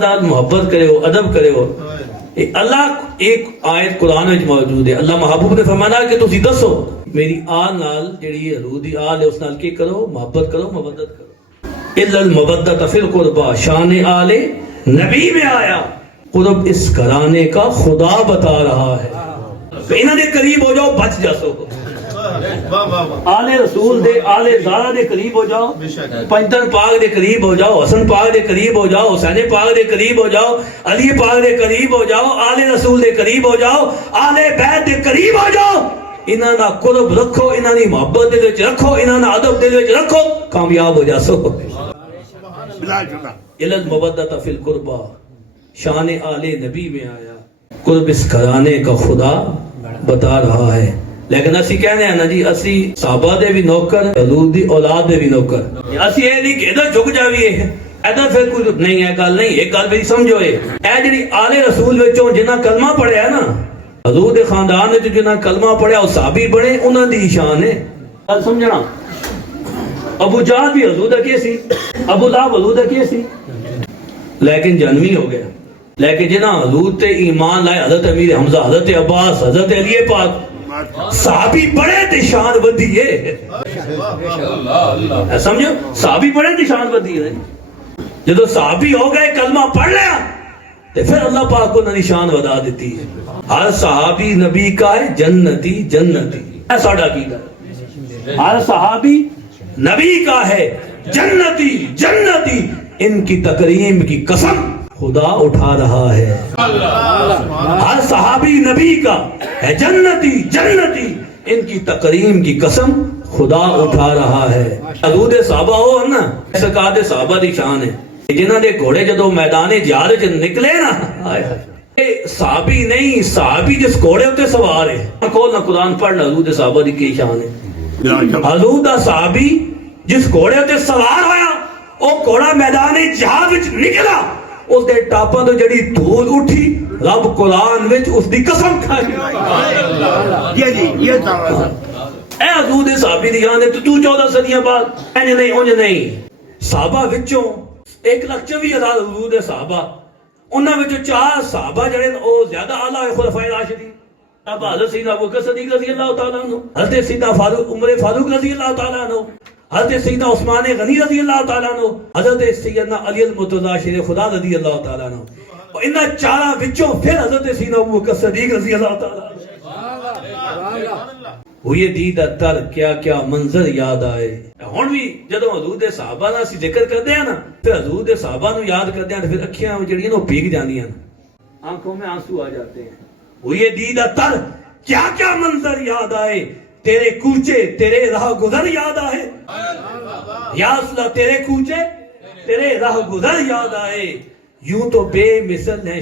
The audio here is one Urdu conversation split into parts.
دال محبت کرے ہو، ادب کرے ہو. اللہ ایک آیت قرآن وچ موجود ہے. اللہ محبوب نے فرمایا کہ تسی دسو میری آل نال جڑی حضور دی آل ہے اس نال کی کرو؟ محبت کرو، مودت کرو. الا المودۃ فی القربى، شان آل نبی میں آیا. قرب اس گھرانے کا خدا بتا رہا ہے. انہاں دے قریب ہو جاؤ بچ جاسو. آل رسول دے، آل زہرا دے قریب ہو جاؤ، پنجتن پاک دے قریب ہو جاؤ، حسن پاک دے قریب ہو جاؤ، حسین پاک دے قریب ہو جاؤ، علی پاک دے قریب ہو جاؤ، آل رسول دے قریب ہو جاؤ، آل بیت دے قریب ہو جاؤ. انہاں دا قرب رکھو، انہاں دی محبت دے وچ رکھو، انہاں دا ادب دے وچ رکھو، کامیاب ہو جاسو. الا المودۃ فی القربى، شان آل نبی میں آیا. قرب اس گھرانے کا خدا بتا رہا ہے. لیکن اسی کہنے ہیں نا جی اسی صحابہ دے بھی نوکر، حضور دی اولاد دے بھی نوکر. اسی یہ نہیں کہ ادھر جھک جاویے ادھر پھر کوئی نہیں ہے گل نہیں. ایک گل بھی سمجھو، اے جڑی آل رسول وچوں جنہاں کلمہ پڑھیا ہے نا، حضور دے خاندان وچ جنہاں کلمہ پڑھیا وہ صحابی بنے، انہاں دی شان ہے. گل سمجھنا. ابو جہل بھی حضور دا کی سی، ابو لہب حضور دا کی سی، لیکن جنمی ہو گیا. لیکن جنہاں حضور تے ایمان لائے، حضرت امیر حمزہ، حضرت عباس، حضرت علی پاک، صحابی بڑے تے شان ودی ہے. سمجھو صحابی بڑے تے شان ودی ہے. جدو صحابی ہو گئے کلمہ پڑھ لیا تو پھر اللہ پاک کو نہ شان ودا دیتی ہے. ہر صحابی نبی کا ہے جنتی جنتی، ایسا عقیدہ. ہر صحابی نبی کا ہے جنتی جنتی. ان کی تکریم کی قسم خدا اٹھا رہا ہے. ہر صحابی نبی کا ہے جنتی جنتی. ان کی تکریم کی قسم خدا اٹھا رہا ہے. حضور دے صحابہ ہو نا، سرکار دے صحابہ دی شان ہے. جنہاں دے گھوڑے جدو میدان جہاد وچ نکلے نا، صحابی نہیں، صحابی جس گھوڑے اتے سوار ہے. کھول نہ قرآن پڑھ لے، حضور دے صحابہ دی کی شان ہے. حضور دا صحابی جس گھوڑے اتے سوار ہویا، او گھوڑا میدان جہاد وچ نکلا، اس دے ٹاپاں تو جڑی دھول اٹھی رب قرآن وچ اس دی قسم کھائی. اے حضور دے صحابی دی جان ہے. تو 14 صدیاں بعد انج نہیں اونج نہیں. صحابہ وچوں 1,24,000 حضور دے صحابہ، انہاں وچوں 4 صحابہ جڑے او زیادہ اعلیٰ ہوئے خلفائے راشدین. اب حضرت سیدنا ابوبکر صدیق رضی اللہ تعالیٰ عنہ، حضرت سیدنا عمر فاروق رضی اللہ تعالیٰ عنہ، حضرت سیدنا عثمان غنی رضی اللہ تعالیٰ عنہ، حضرت سیدنا علی المرتضیٰ شیر خدا رضی اللہ تعالیٰ عنہ. اور انہاں 4 وچوں پھر حضرت سیدنا ابوبکر صدیق رضی اللہ تعالیٰ عنہ. ہوئے دید تر کیا کیا منظر یاد آئے. ہن بھی جدوں حضور دے صحابہ دا اسی ذکر کردے ہیں نا، پھر حضور دے صحابہ نو یاد کردے ہیں، پھر اکھیاں جڑیاں نو بھیگ جاندیاں، آنکھوں میں آنسو آ جاتے ہیں. ہوئے دید تر کیا کیا منظر یاد آئے، تیرے کوچے تیرے راہ گزر یاد آئے. یا رسول اللہ تیرے کوچے تیرے راہ گزر یاد آئے. یوں تو بے مثل ہیں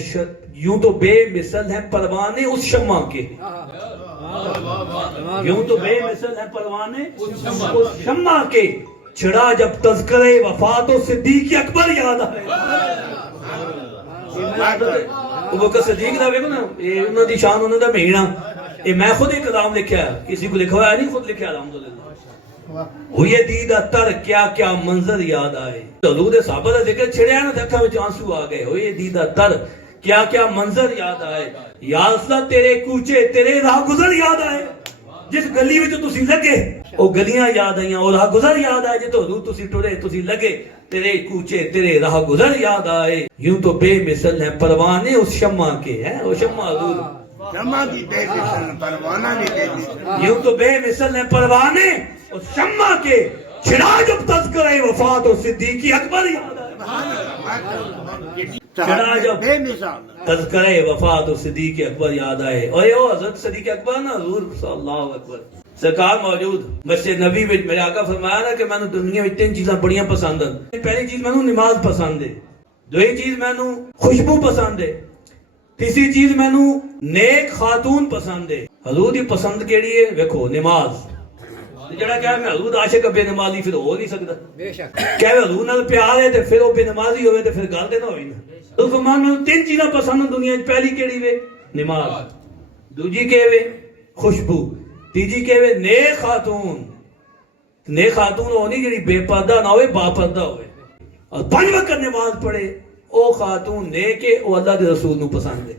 یوں تو بے مثل ہیں پروانے اس شمع کے. یوں تو بے مثل ہیں پروانے اس شمع کے. چھڑا جب تذکرے وفات و صدیق اکبر یاد آئے. ابوبکر صدیق دا ویکھو نا، اے انہاں دی شان، انہاں دا مہینہ. اے میں خود ایک کلام لکھیا ہے، کسی کو لکھا ہوا نہیں، خود لکھیا الحمدللہ. ہوئے دیدہ تر کیا کیا منظر یاد آئے. حضور دے صحابہ دا ذکر چھڑیا نا، اکھاں وچ آنسو آ گئے. ہوئے دیدہ تر کیا کیا منظر یاد آئے. یا رسول اللہ تیرے کوچے تیرے راہ گزر یاد آئے. جس گلی وچ تسی لگے او گلیاں یاد آئیاں، او راہ گزر یاد آئے. جے تو حضور تسی ٹرے تسی لگے، تیرے کوچے تیرے راہ گزر یاد آئے. یوں تو بے مثل ہیں پروانے اس شمع کے. ہیں وہ شمع حضور شمع بھی بے مثل، پروانہ بھی بے مثل. یوں تو بے مثل ہیں پروانے اس شمع کے. چھڑا جب تذکرے وفات و صدیقی اکبر یاد آئے. چھڑا جب بے مثال تذکرے وفات و صدیق اکبر یاد آئے. اور یہ حضرت صدیق اکبر نا، حضور صلی اللہ اکبر سرکار موجود مسجد نبی وچ میرے آقا فرمایا نا کہ میں نے دنیا میں 3 چیزاں بڑیاں پسند ہیں. پہلی چیز میں نماز پسند ہے، دوسری چیز میں خوشبو پسند ہے، تیسری چیز میں نیک خاتون پسند ہے. حضور دی پسند کیڑی ہے؟ ویکھو نماز. جڑا کہ میں حضور عاشق بے نمازی پھر ہو نہیں سکتا. بے شک کہ حضور نال پیار ہے تے پھر وہ بے نمازی ہوئے تے پھر گل تے نہ ہوئی نا. تو فرمان میں 3 چیزاں پسند ہیں دنیا وچ. پہلی کیڑی وے؟ نماز. دوجی کہ وے؟ خوشبو. تیجی کہ وے؟ نیک خاتون. نیک خاتون ہونی جڑی بے پردہ نہ ہوئے، با پردہ ہوئے، اور 5 وقت نماز پڑھے. او خاتون نیک ہے او اللہ دے رسول نو پسند ہے.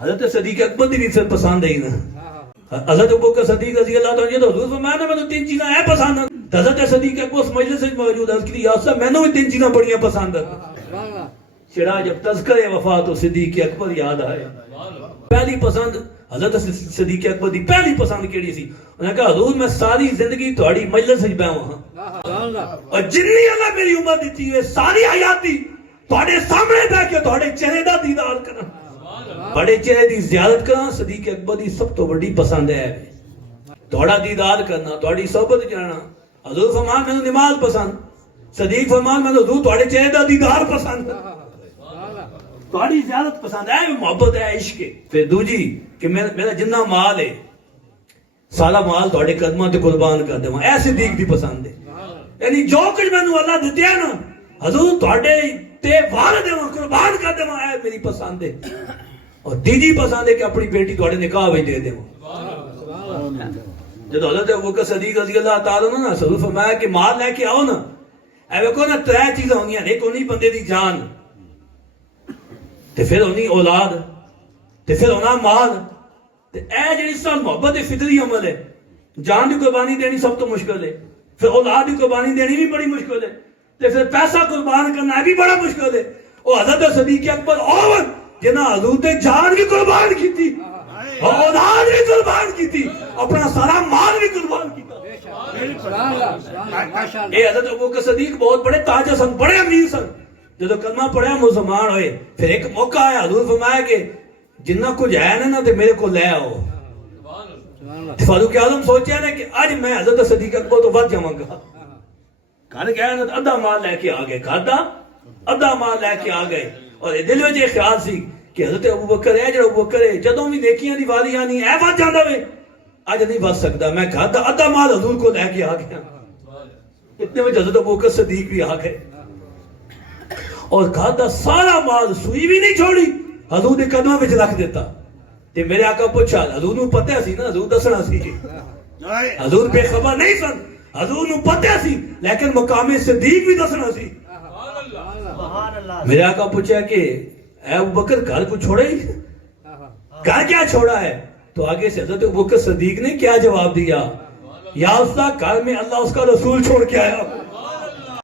حضرت صدیق اکبر دی بھی پھر پسند ہے نا. حضرت ابوبکر صدیق رضی اللہ عنہ تو حضور فرمایا نا مینوں تین چیزاں اے پسند ہیں. حضرت صدیق اکبر اس مجلس وچ موجود ہے کہ یا صاحب مینوں بھی تین چیزاں بڑیاں پسند ہیں. چڑا جب تذکرے وفات و صدیق اکبر یاد آئے. پہلی پسند حضرت صدیق اکبر دی پہلی پسند کیڑی سی؟ انہوں نے کہا حضور میں ساری زندگی تہاڈی مجلس وچ بیٹھا ہاں اور جنی اللہ میری عمر دیتی ہے ساری حیاتی تہاڈے سامنے بیٹھ کے تہاڈے چہرے دا دیدار کرنا بڑے چہرے دی زیارت کرنا صدیق اکبر دی سب تو بڑی پسند ہے. تہاڈا دیدار کرنا تہاڈی صحبت جانا. حضور فرمان مینوں نماز پسند. صدیق فرمان مینوں حضور تہاڈے چہرے دا دیدار پسند تہاڈی زیارت پسند ہے. محبت ہے عشق ہے. پھر دوجی کہ میرا جنہ مال ہے سارا مال تہاڈے قدماں تے قربان کر دیواں. اے صدیق دی پسند ہے. یعنی جو کچھ مینوں اللہ دتیا نا حضور تہاڈے تے وار دیواں قربان کر دیواں اے میری پسند ہے. اور تیجی پسند ہے کہ اپنی بیٹی تہاڈے نکاح وچ دے دیواں. جب حضرت ابوبکر صدیق رضی اللہ تعالی عنہ حضور فرمایا کہ مال لے کے آؤ نا اے ویکھو نا ترے چیزاں ہوندیاں ایک ہونی بندے دی جان تے پھر ہونی اولاد تے پھر ہونا مال تے اے جڑی سال محبت فطری عمل ہے. جان دی قربانی دینی سب تو مشکل ہے. پھر اولاد دی قربانی دینی بھی بڑی مشکل ہے. تے پھر پیسہ قربان کرنا بھی بڑا مشکل ہے. او حضرت صدیق اکبر اور جنہاں حضور تے جان بھی قربان کیتی اولاد بھی قربان کیتی اپنا سارا مال بھی قربان کیتا. اے حضرت ابوبکر صدیق بہت بڑے تاجر سن بڑے امیر سن. جب کلمہ پڑھیا مسلمان ہوئے پھر ایک موقع آیا حضور فرمایا کہ جنہ کچھ ہے نا تے میرے کو لے آؤ. فاروق اعظم سوچیا نا کہ آج میں حضرت صدیق اکبر تو بچ جاواں گا. گھر گیا نا ادھا مال لے کے آ گئے. کھادا ادھا مال لے کے آ گئے اور دل وچ یہ خیال سی کہ حضرت ابوبکر ہے جڑا ابوبکر ہے جدوں بھی نیکیاں دی واری آنی اے بچ جاندا وے اج نہیں بچ سکدا. میں کھادا ادھا مال حضور کو لے کے آ گیا. اتنے وچ حضرت ابوبکر صدیق بھی آ گئے اور کھادا سارا مال سوئی بھی نہیں چھوڑی حضور دے قدماں وچ رکھ دیتا. تے میرے آقا پوچھا حضور نوں پتہ سی نا حضور دسنا سی حضور بے خبر نہیں سن حضور نوں پتہ سی لیکن مقام صدیق بھی دسنا سی. میرے آقا پوچھا کہ اے ابوبکر گھر کو چھوڑے ہی گھر کیا چھوڑا ہے؟ تو آگے سے حضرت ابوبکر صدیق نے کیا جواب دیا؟ یا اس کا گھر میں اللہ اس کا رسول چھوڑ کے آیا.